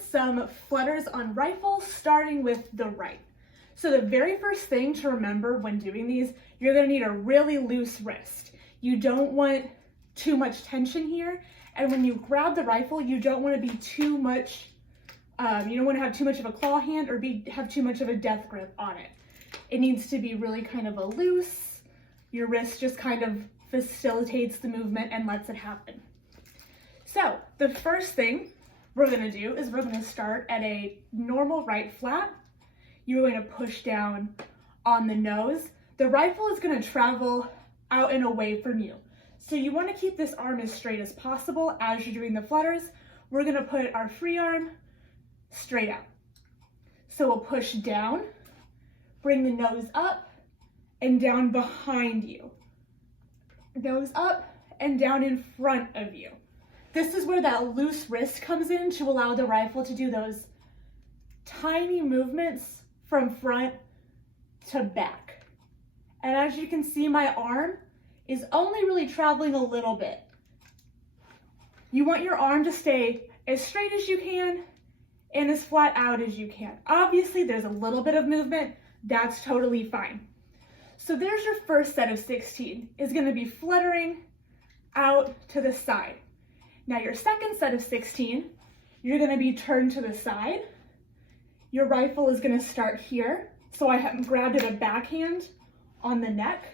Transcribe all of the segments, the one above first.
some flutters on rifle, starting with the right. So the very first thing to remember when doing these, you're gonna need a really loose wrist. You don't want too much tension here. And when you grab the rifle, you don't wanna be too much, you don't wanna have too much of a claw hand or have too much of a death grip on it. It needs to be really kind of a loose, your wrist just kind of facilitates the movement and lets it happen. So the first thing we're gonna do is we're gonna start at a normal right flat. You're going to push down on the nose. The rifle is gonna travel out and away from you. So you wanna keep this arm as straight as possible as you're doing the flutters. We're gonna put our free arm straight out. So we'll push down, bring the nose up and down behind you. Nose up and down in front of you. This is where that loose wrist comes in to allow the rifle to do those tiny movements from front to back. And as you can see, my arm is only really traveling a little bit. You want your arm to stay as straight as you can and as flat out as you can. Obviously, there's a little bit of movement. That's totally fine. So there's your first set of 16. Is gonna be fluttering out to the side. Now your second set of 16, you're gonna be turned to the side. Your rifle is gonna start here. So I have grabbed at a backhand on the neck.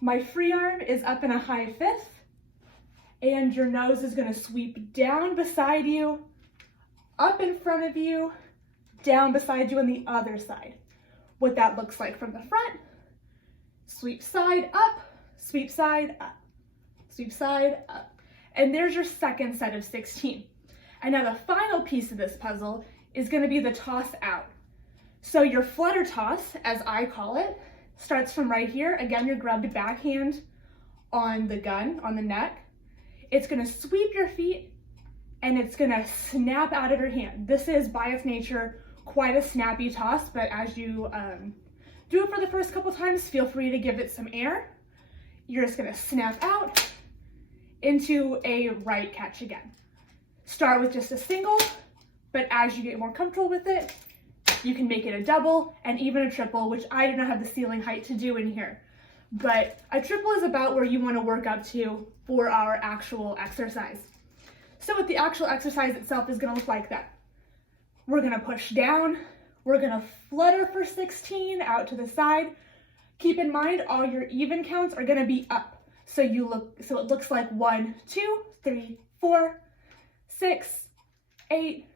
My free arm is up in a high fifth, and your nose is gonna sweep down beside you, up in front of you, down beside you on the other side. What that looks like from the front, sweep side up, sweep side up, sweep side up. And there's your second set of 16. And now the final piece of this puzzle is gonna be the toss out. So your flutter toss, as I call it, starts from right here. Again, you're grabbed backhand on the gun, on the neck. It's gonna sweep your feet and it's gonna snap out of your hand. This is by its nature quite a snappy toss, but as you do it for the first couple times, feel free to give it some air. You're just gonna snap out into a right catch again. Start with just a single, but as you get more comfortable with it, you can make it a double and even a triple, which I do not have the ceiling height to do in here. But a triple is about where you want to work up to for our actual exercise. So what the actual exercise itself is going to look like that. We're going to push down. We're going to flutter for 16 out to the side. Keep in mind, all your even counts are going to be up. So it looks like 1, 2, 3, 4, 6, 8,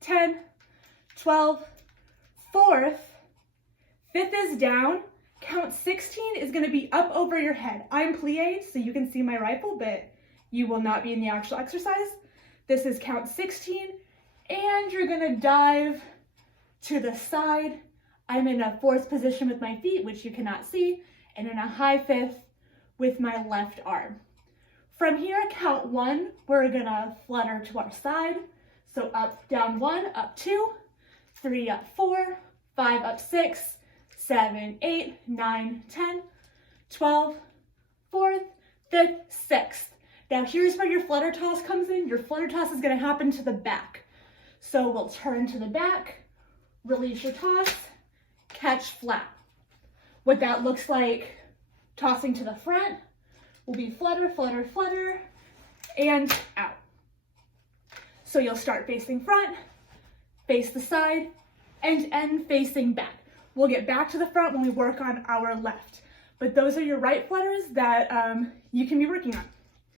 10, 12, 4th, 5th is down. Count 16 is going to be up over your head. I'm plied, so you can see my rifle, but you will not be in the actual exercise. This is count 16, and you're going to dive to the side. I'm in a 4th position with my feet, which you cannot see, and in a high 5th with my left arm. From here, count 1, we're going to flutter to our side. So up, down 1, up 2, 3, up 4, 5, up 6, 7, 8, 9, 10, 12, 4th, 5th, 6th. Now here's where your flutter toss comes in. Your flutter toss is going to happen to the back. So we'll turn to the back, release your toss, catch flat. What that looks like tossing to the front will be flutter, flutter, flutter, and out. So you'll start facing front, face the side, and end facing back. We'll get back to the front when we work on our left. But those are your right flutters that you can be working on.